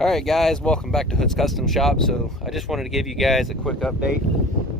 Alright guys, welcome back to Hood's Custom Shop. So I just wanted to give you guys a quick update.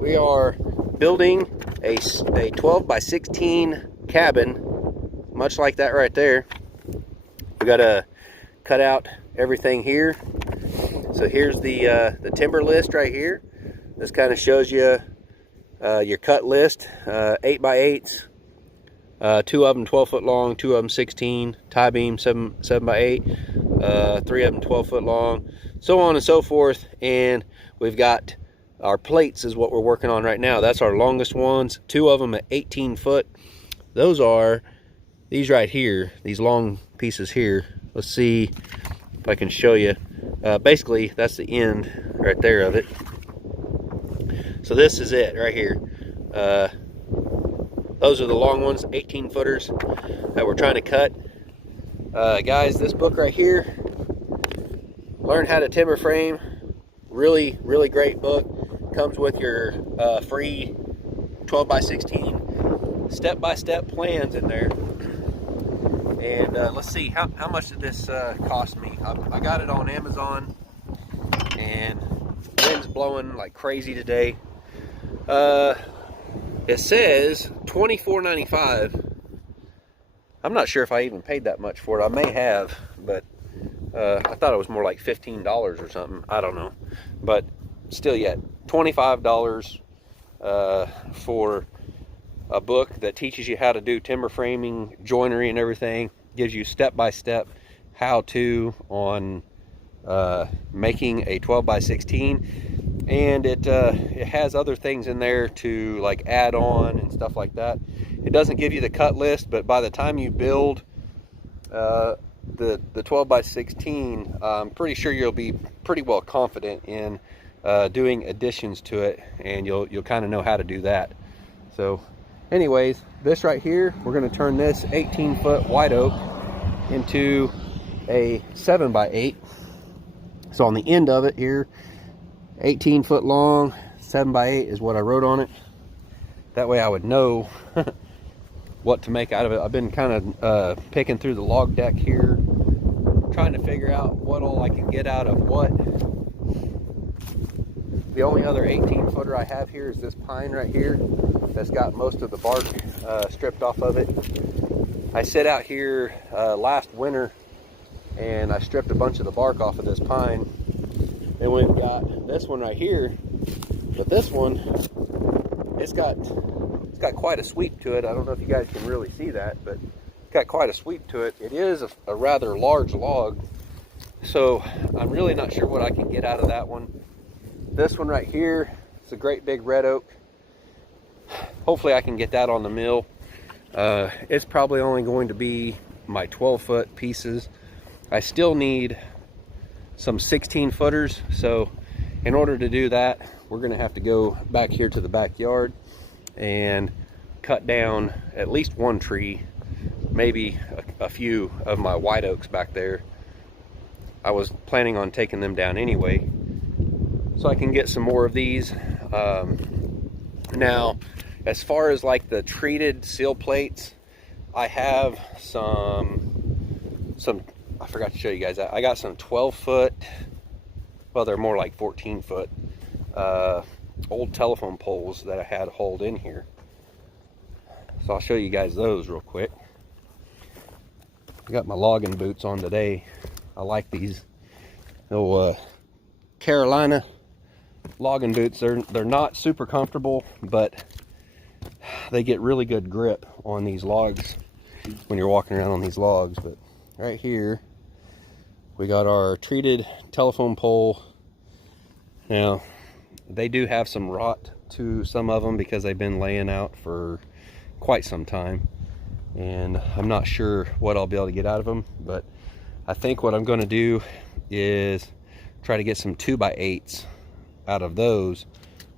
We are building a 12 by 16 cabin, much like that right there. We got to cut out everything here. So here's the timber list right here. This kind of shows you your cut list, 8 by 8s. Two of them 12 foot long, two of them 16, tie beam 7 by 8, three of them 12 foot long, so on and so forth. And we've got our plates is what we're working on right now. That's our longest ones, two of them at 18 foot. Those are these right here, these long pieces here. Let's see if I can show you. Basically that's the end right there of it. So this is it right here. Those are the long ones, 18 footers that we're trying to cut. Guys, this book right here, Learn How to Timber Frame, really great book. Comes with your free 12 by 16 step-by-step plans in there. And let's see, how much did this cost me? I got it on Amazon, and wind's blowing like crazy today. It says $24.95. I'm not sure if I even paid that much for it. I may have, but I thought it was more like $15 or something. I don't know, but still, yet $25 for a book that teaches you how to do timber framing, joinery, and everything. Gives you step-by-step how-to on making a 12 by 16. And it has other things in there to like add on and stuff like that. It doesn't give you the cut list, but by the time you build the 12 by 16, I'm pretty sure you'll be pretty well confident in doing additions to it, and you'll kind of know how to do that. So anyways, this right here, we're going to turn this 18-foot white oak into a 7 by 8. So on the end of it here, 18 foot long, 7 by 8 is what I wrote on it. That way I would know what to make out of it. I've been kind of picking through the log deck here, trying to figure out what all I can get out of what. The only other 18 footer I have here is this pine right here that's got most of the bark stripped off of it. I set out here last winter and I stripped a bunch of the bark off of this pine. Then we've got this one right here, but this one, it's got quite a sweep to it. I don't know if you guys can really see that, but it's got quite a sweep to it. It is a rather large log, so I'm really not sure what I can get out of that one. This one right here, it's a great big red oak. Hopefully I can get that on the mill. It's probably only going to be my 12-foot pieces. I still need some 16 footers, so in order to do that, we're going to have to go back here to the backyard and cut down at least one tree, maybe a few of my white oaks back there. I was planning on taking them down anyway, so I can get some more of these. Now, as far as like the treated seal plates, I have some I forgot to show you guys that. I got some 12-foot, well, they're more like 14-foot, old telephone poles that I had hauled in here. So I'll show you guys those real quick. I got my logging boots on today. I like these little Carolina logging boots. They're not super comfortable, but they get really good grip on these logs when you're walking around on these logs. But right here, we got our treated telephone pole. Now, they do have some rot to some of them because they've been laying out for quite some time. And I'm not sure what I'll be able to get out of them, but I think what I'm going to do is try to get some 2 by 8s out of those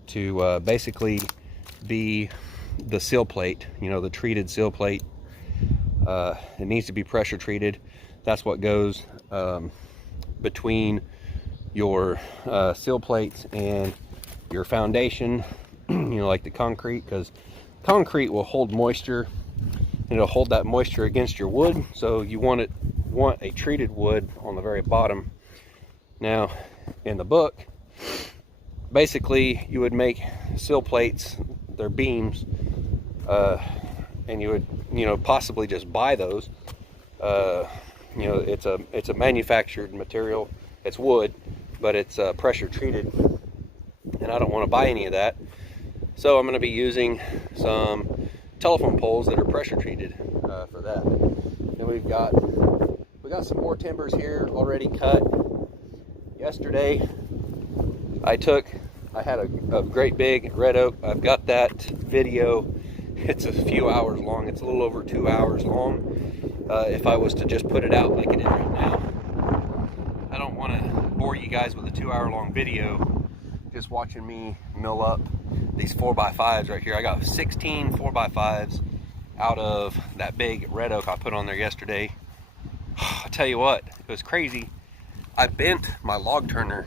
to basically be the seal plate, you know, the treated seal plate. It needs to be pressure treated. That's what goes between your seal plates and your foundation, you know, like the concrete, because concrete will hold moisture and it'll hold that moisture against your wood. So you want a treated wood on the very bottom. Now, in the book, basically you would make sill plates, they're beams, and you would, you know, possibly just buy those. You know, it's a manufactured material. It's wood, but it's pressure treated, and I don't want to buy any of that. So I'm going to be using some telephone poles that are pressure treated for that. And we got some more timbers here already cut. Yesterday I had a great big red oak. I've got that video. It's a few hours long. It's a little over 2 hours long. If I was to just put it out like it is right now, I don't want to bore you guys with a 2-hour long video just watching me mill up these 4x5s right here. I got 16 4x5s out of that big red oak I put on there yesterday. I tell you what, it was crazy. I bent my log turner.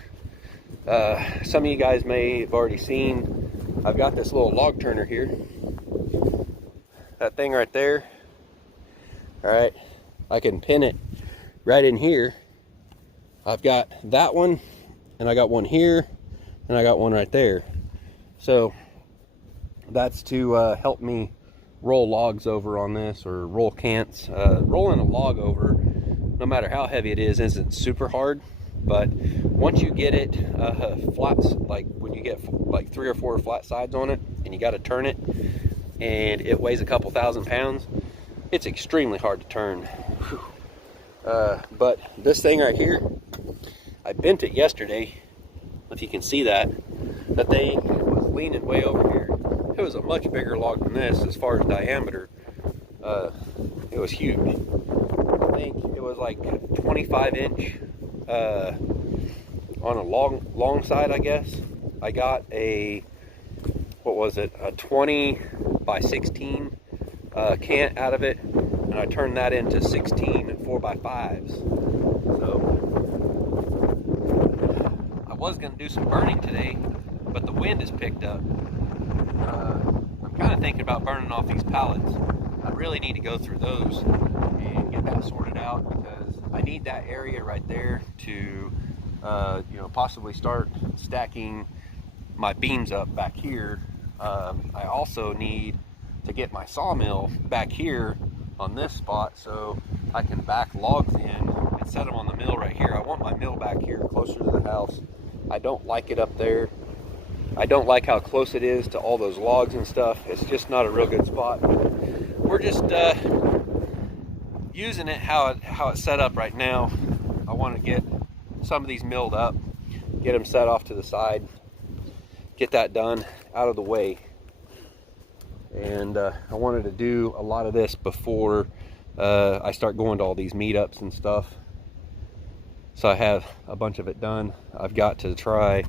Some of you guys may have already seen, I've got this little log turner here. That thing right there. All right, I can pin it right in here. I've got that one, and I got one here, and I got one right there. So that's to help me roll logs over on this, or roll cants. Rolling a log over, no matter how heavy it is, isn't super hard. But once you get it flat, like when you get like 3 or 4 flat sides on it, and you got to turn it, and it weighs a couple thousand pounds, it's extremely hard to turn. But this thing right here, I bent it yesterday. If you can see that, that thing was leaning way over here. It was a much bigger log than this as far as diameter. It was huge. I think it was like 25-inch on a long side, I guess. I got a, what was it, a 20 by 16 cant out of it, and I turned that into 16 4x5s. So I was going to do some burning today, but the wind has picked up. I'm kind of thinking about burning off these pallets. I really need to go through those and get that sorted out, because I need that area right there to you know, possibly start stacking my beams up back here. I also need to get my sawmill back here on this spot so I can back logs in and set them on the mill right here. I want my mill back here closer to the house. I don't like it up there. I don't like how close it is to all those logs and stuff. It's just not a real good spot. We're just using it how it's set up right now. I want to get some of these milled up, get them set off to the side, get that done out of the way. And I wanted to do a lot of this before I start going to all these meetups and stuff. So I have a bunch of it done. I've got to try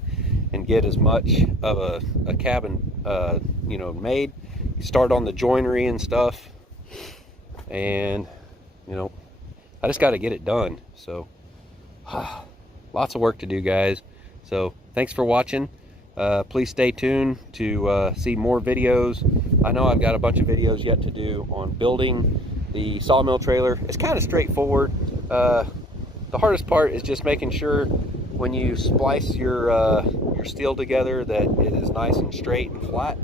and get as much of a cabin you know, made, start on the joinery and stuff, and you know, I just got to get it done. So lots of work to do, guys. So thanks for watching. Please stay tuned to see more videos. I know I've got a bunch of videos yet to do on building the sawmill trailer. It's kind of straightforward. The hardest part is just making sure when you splice your steel together that it is nice and straight and flat.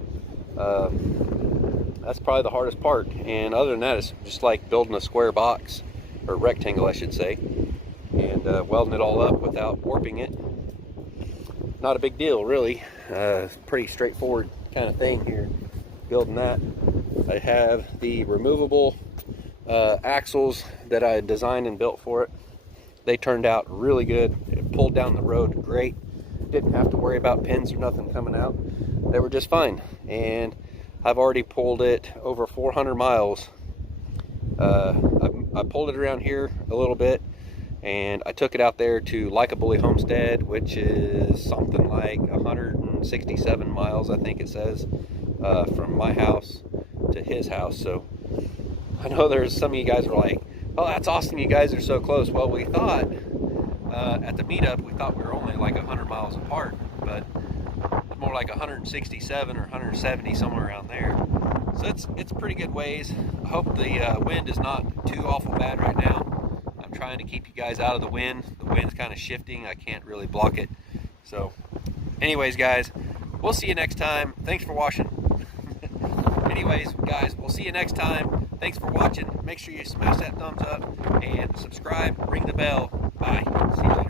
That's probably the hardest part. And other than that, it's just like building a square box, or rectangle I should say, and welding it all up without warping it. Not a big deal, really. Pretty straightforward kind of thing here, building that. I have the removable axles that I designed and built for it. They turned out really good. It pulled down the road great. Didn't have to worry about pins or nothing coming out. They were just fine. And I've already pulled it over 400 miles. I pulled it around here a little bit, and I took it out there to Like-a-Bully Homestead, which is something like 167 miles, I think it says, from my house to his house. So I know there's some of you guys are like, oh, that's awesome, you guys are so close. Well, we thought at the meetup, we thought we were only like 100 miles apart, but it's more like 167 or 170, somewhere around there. So it's pretty good ways. I hope the wind is not too awful bad right now. I'm I'm trying to keep you guys out of the wind. The wind's kind of shifting. I can't really block it. So anyways, guys, we'll see you next time. Thanks for watching. Anyways, guys, we'll see you next time. Thanks for watching. Make sure you smash that thumbs up and subscribe. Ring the bell. Bye. See you later.